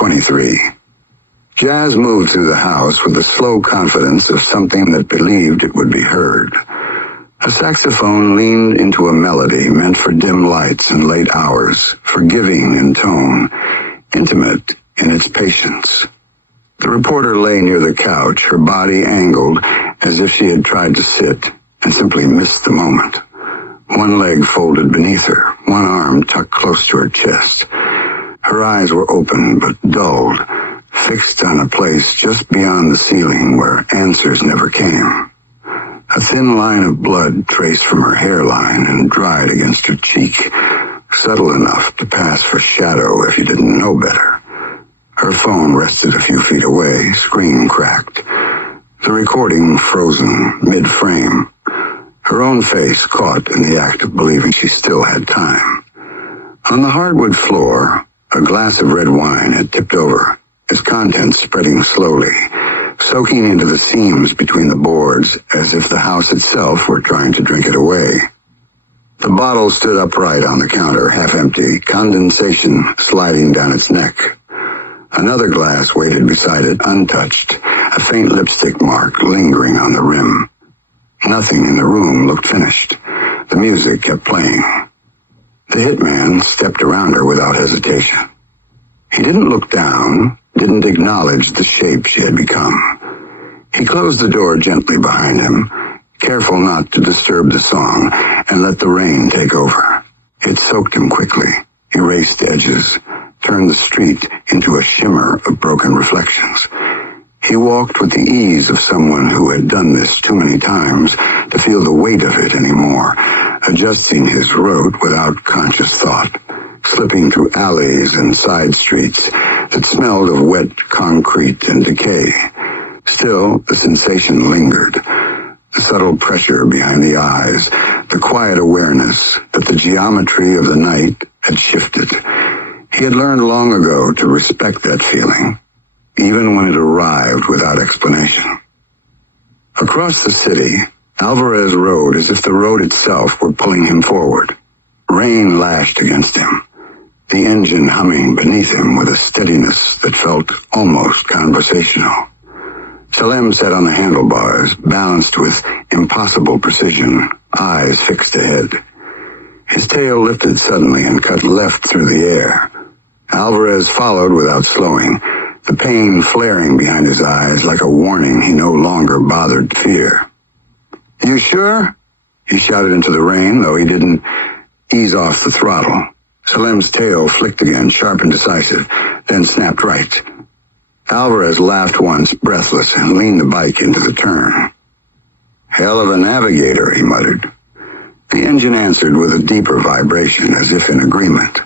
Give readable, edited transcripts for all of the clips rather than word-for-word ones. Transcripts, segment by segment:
23. Jazz moved through the house with the slow confidence of something that believed it would be heard. A saxophone leaned into a melody meant for dim lights and late hours, forgiving in tone, intimate in its patience. The reporter lay near the couch, her body angled as if she had tried to sit and simply missed the moment. One leg folded beneath her, one arm tucked close to her chest. Her eyes were open but dulled, fixed on a place just beyond the ceiling where answers never came. A thin line of blood traced from her hairline and dried against her cheek, subtle enough to pass for shadow if you didn't know better. Her phone rested a few feet away, screen cracked. The recording frozen mid-frame. Her own face caught in the act of believing she still had time. On the hardwood floor, a glass of red wine had tipped over, its contents spreading slowly, soaking into the seams between the boards as if the house itself were trying to drink it away. The bottle stood upright on the counter, half empty, condensation sliding down its neck. Another glass waited beside it, untouched, a faint lipstick mark lingering on the rim. Nothing in the room looked finished. The music kept playing. The hitman stepped around her without hesitation. He didn't look down, didn't acknowledge the shape she had become. He closed the door gently behind him, careful not to disturb the song, and let the rain take over. It soaked him quickly, erased edges, turned the street into a shimmer of broken reflections. He walked with the ease of someone who had done this too many times to feel the weight of it anymore, adjusting his route without conscious thought, slipping through alleys and side streets that smelled of wet concrete and decay. Still, the sensation lingered. The subtle pressure behind the eyes, the quiet awareness that the geometry of the night had shifted. He had learned long ago to respect that feeling, even when it arrived without explanation. Across the city, Alvarez rode as if the road itself were pulling him forward. Rain lashed against him, the engine humming beneath him with a steadiness that felt almost conversational. Salem sat on the handlebars, balanced with impossible precision, eyes fixed ahead. His tail lifted suddenly and cut left through the air. Alvarez followed without slowing, the pain flaring behind his eyes like a warning he no longer bothered to fear. "You sure?" He shouted into the rain, though he didn't ease off the throttle. Salem's tail flicked again, sharp and decisive, then snapped right. Alvarez laughed once, breathless, and leaned the bike into the turn. "Hell of a navigator," he muttered. The engine answered with a deeper vibration, as if in agreement.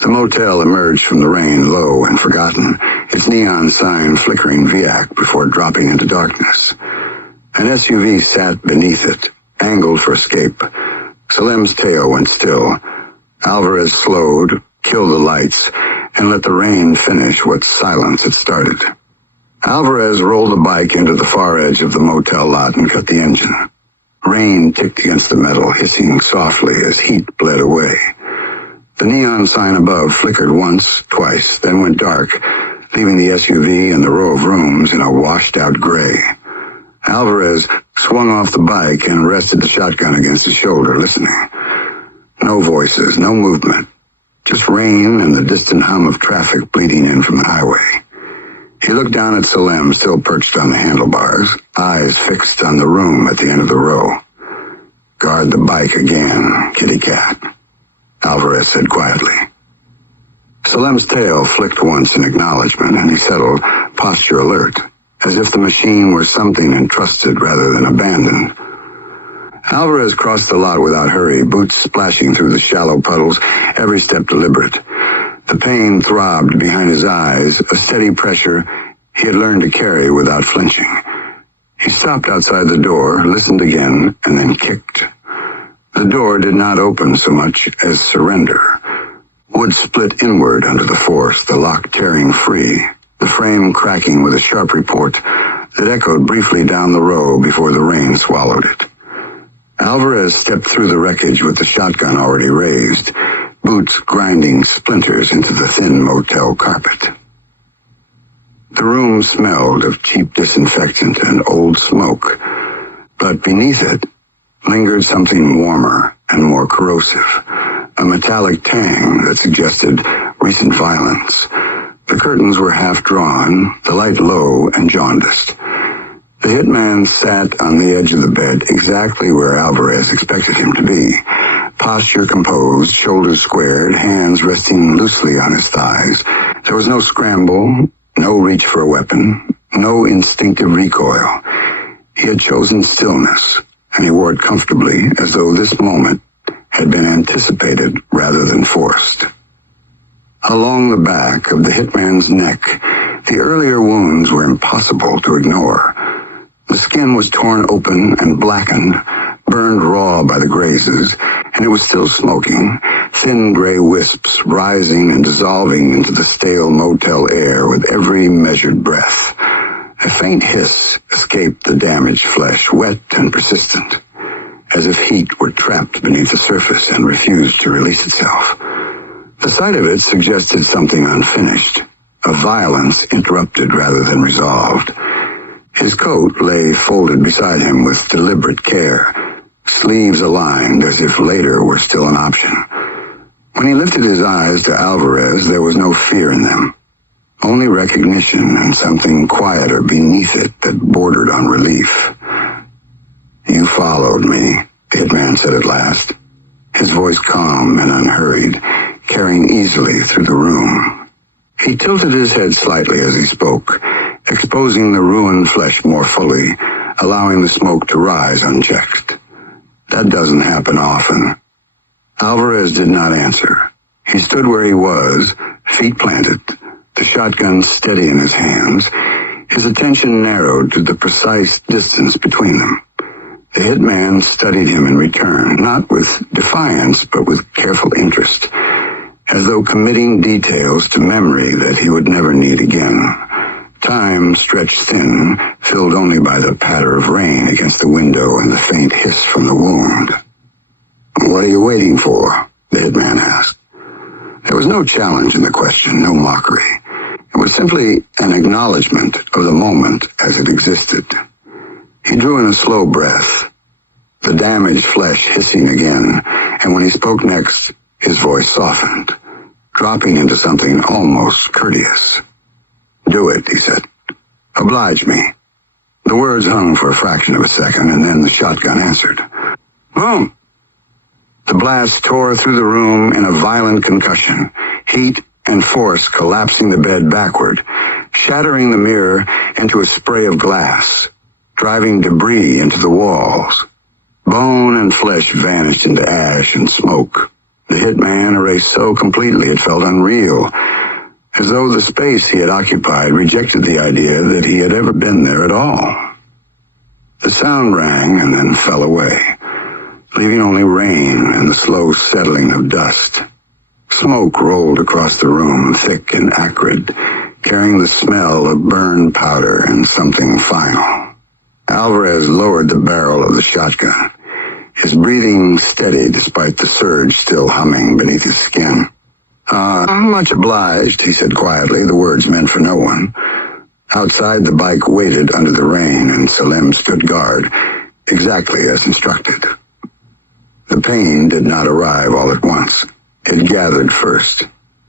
The motel emerged from the rain, low and forgotten, its neon sign flickering Viac before dropping into darkness. An SUV sat beneath it, angled for escape. Salem's tail went still. Alvarez slowed, killed the lights, and let the rain finish what silence it started. Alvarez rolled the bike into the far edge of the motel lot and cut the engine. Rain ticked against the metal, hissing softly as heat bled away. The neon sign above flickered once, twice, then went dark, leaving the SUV and the row of rooms in a washed-out gray. Alvarez swung off the bike and rested the shotgun against his shoulder, listening. No voices, no movement, just rain and the distant hum of traffic bleeding in from the highway. He looked down at Salem, still perched on the handlebars, eyes fixed on the room at the end of the row. "Guard the bike again, kitty cat," Alvarez said quietly. Salem's tail flicked once in acknowledgement, and he settled, posture alert, as if the machine were something entrusted rather than abandoned. Alvarez crossed the lot without hurry, boots splashing through the shallow puddles, every step deliberate. The pain throbbed behind his eyes, a steady pressure he had learned to carry without flinching. He stopped outside the door, listened again, and then kicked. The door did not open so much as surrender. Wood split inward under the force, the lock tearing free, the frame cracking with a sharp report that echoed briefly down the row before the rain swallowed it. Alvarez stepped through the wreckage with the shotgun already raised, boots grinding splinters into the thin motel carpet. The room smelled of cheap disinfectant and old smoke, but beneath it lingered something warmer and more corrosive, a metallic tang that suggested recent violence. The curtains were half drawn, the light low and jaundiced. The hitman sat on the edge of the bed, exactly where Alvarez expected him to be. Posture composed, shoulders squared, hands resting loosely on his thighs. There was no scramble, no reach for a weapon, no instinctive recoil. He had chosen stillness, and he wore it comfortably, as though this moment had been anticipated rather than forced. Along the back of the hitman's neck, the earlier wounds were impossible to ignore. The skin was torn open and blackened, burned raw by the grazes, and it was still smoking, thin gray wisps rising and dissolving into the stale motel air with every measured breath. A faint hiss escaped the damaged flesh, wet and persistent, as if heat were trapped beneath the surface and refused to release itself. The sight of it suggested something unfinished, a violence interrupted rather than resolved. His coat lay folded beside him with deliberate care, sleeves aligned as if later were still an option. When he lifted his eyes to Alvarez, there was no fear in them, only recognition and something quieter beneath it that bordered on relief. "You followed me," the hitman said at last, his voice calm and unhurried, carrying easily through the room. He tilted his head slightly as he spoke, exposing the ruined flesh more fully, allowing the smoke to rise unchecked. "That doesn't happen often." Alvarez did not answer. He stood where he was, feet planted, the shotgun steady in his hands. His attention narrowed to the precise distance between them. The hitman studied him in return, not with defiance, but with careful interest, as though committing details to memory that he would never need again. Time stretched thin, filled only by the patter of rain against the window and the faint hiss from the wound. "What are you waiting for?" the hitman asked. There was no challenge in the question, no mockery. It was simply an acknowledgement of the moment as it existed. He drew in a slow breath, the damaged flesh hissing again, and when he spoke next, his voice softened, dropping into something almost courteous. "Do it," he said. "Oblige me." The words hung for a fraction of a second, and then the shotgun answered. Boom! The blast tore through the room in a violent concussion, heat and force collapsing the bed backward, shattering the mirror into a spray of glass, driving debris into the walls. Bone and flesh vanished into ash and smoke. The hitman erased so completely it felt unreal, as though the space he had occupied rejected the idea that he had ever been there at all. The sound rang and then fell away, leaving only rain and the slow settling of dust. Smoke rolled across the room, thick and acrid, carrying the smell of burned powder and something final. Alvarez lowered the barrel of the shotgun, his breathing steady despite the surge still humming beneath his skin. Much obliged," he said quietly, the words meant for no one. Outside, the bike waited under the rain, and Salem stood guard, exactly as instructed. The pain did not arrive all at once. It gathered first,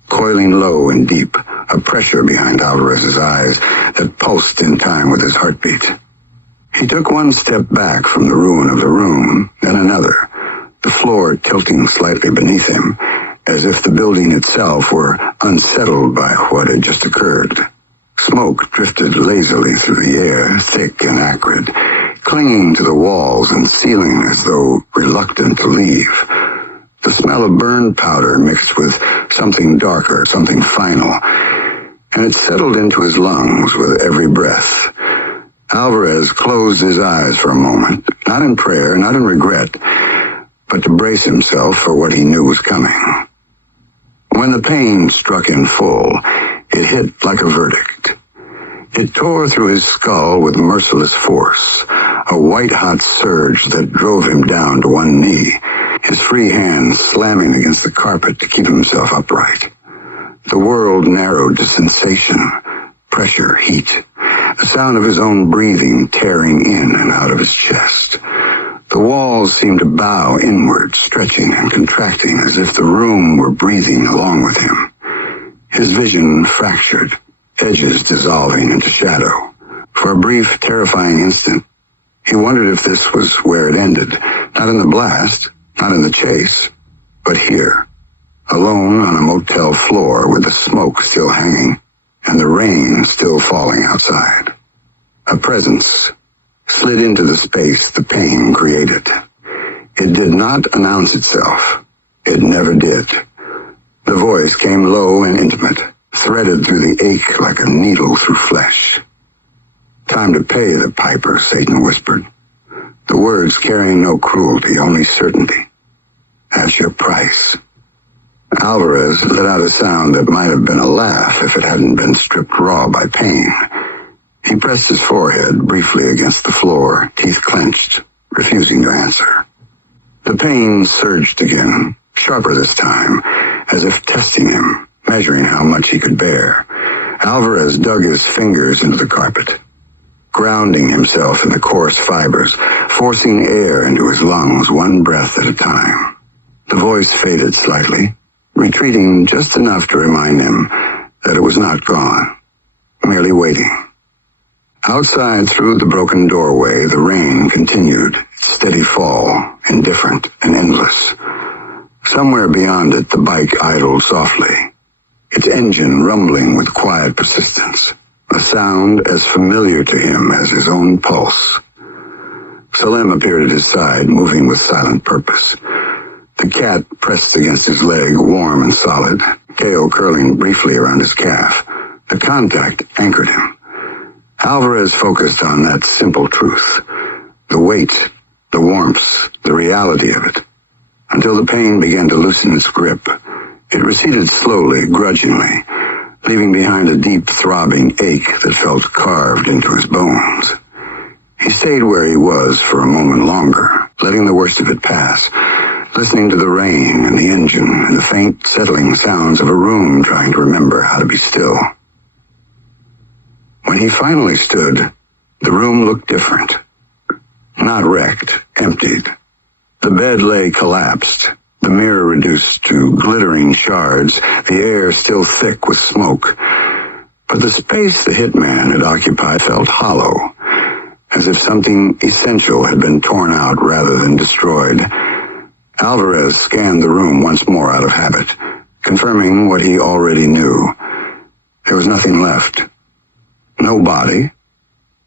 coiling low and deep, a pressure behind Alvarez's eyes that pulsed in time with his heartbeat. He took one step back from the ruin of the room, then another, the floor tilting slightly beneath him, as if the building itself were unsettled by what had just occurred. Smoke drifted lazily through the air, thick and acrid, clinging to the walls and ceiling as though reluctant to leave. The smell of burned powder mixed with something darker, something final, and it settled into his lungs with every breath. Alvarez closed his eyes for a moment, not in prayer, not in regret, but to brace himself for what he knew was coming. When the pain struck in full, it hit like a verdict. It tore through his skull with merciless force, a white-hot surge that drove him down to one knee, his free hand slamming against the carpet to keep himself upright. The world narrowed to sensation, pressure, heat. The sound of his own breathing tearing in and out of his chest. The walls seemed to bow inward, stretching and contracting as if the room were breathing along with him. His vision fractured, edges dissolving into shadow. For a brief, terrifying instant, he wondered if this was where it ended. Not in the blast, not in the chase, but here, alone on a motel floor with the smoke still hanging and the rain still falling outside. A presence slid into the space the pain created. It did not announce itself. It never did. The voice came low and intimate, threaded through the ache like a needle through flesh. "Time to pay the piper," Satan whispered. The words carrying no cruelty, only certainty. "That's your price." Alvarez let out a sound that might have been a laugh if it hadn't been stripped raw by pain. He pressed his forehead briefly against the floor, teeth clenched, refusing to answer. The pain surged again, sharper this time, as if testing him, measuring how much he could bear. Alvarez dug his fingers into the carpet, grounding himself in the coarse fibers, forcing air into his lungs one breath at a time. The voice faded slightly, retreating just enough to remind him that it was not gone, merely waiting. Outside, through the broken doorway, the rain continued, its steady fall, indifferent and endless. Somewhere beyond it, the bike idled softly, its engine rumbling with quiet persistence, a sound as familiar to him as his own pulse. Salem appeared at his side, moving with silent purpose. The cat pressed against his leg, warm and solid, tail curling briefly around his calf. The contact anchored him. Alvarez focused on that simple truth. The weight, the warmth, the reality of it. Until the pain began to loosen its grip. It receded slowly, grudgingly, leaving behind a deep, throbbing ache that felt carved into his bones. He stayed where he was for a moment longer, letting the worst of it pass, listening to the rain and the engine and the faint, settling sounds of a room trying to remember how to be still. When he finally stood, the room looked different. Not wrecked, emptied. The bed lay collapsed, the mirror reduced to glittering shards, the air still thick with smoke. But the space the hitman had occupied felt hollow, as if something essential had been torn out rather than destroyed. Alvarez scanned the room once more out of habit, confirming what he already knew. There was nothing left. No body.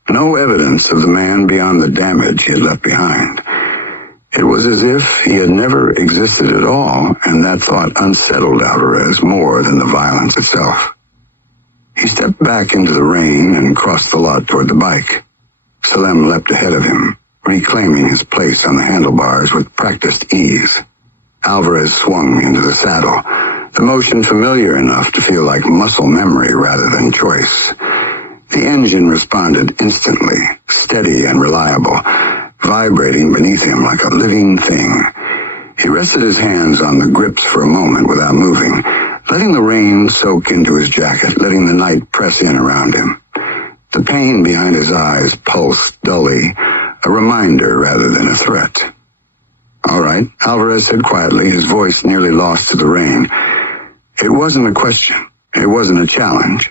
No evidence of the man beyond the damage he had left behind. It was as if he had never existed at all, and that thought unsettled Alvarez more than the violence itself. He stepped back into the rain and crossed the lot toward the bike. Salem leapt ahead of him, reclaiming his place on the handlebars with practiced ease. Alvarez swung into the saddle, the motion familiar enough to feel like muscle memory rather than choice. The engine responded instantly, steady and reliable, vibrating beneath him like a living thing. He rested his hands on the grips for a moment without moving, letting the rain soak into his jacket, letting the night press in around him. The pain behind his eyes pulsed dully, a reminder rather than a threat. "All right," Alvarez said quietly, his voice nearly lost to the rain. It wasn't a question. It wasn't a challenge.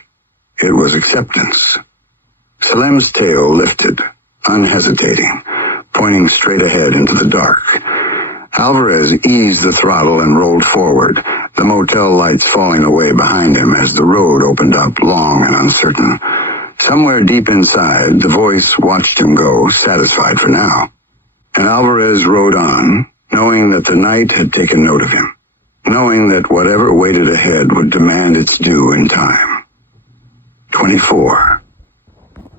It was acceptance. Salem's tail lifted, unhesitating, pointing straight ahead into the dark. Alvarez eased the throttle and rolled forward, the motel lights falling away behind him as the road opened up, long and uncertain. Somewhere deep inside, the voice watched him go, satisfied for now. And Alvarez rode on, knowing that the night had taken note of him, knowing that whatever waited ahead would demand its due in time. 24.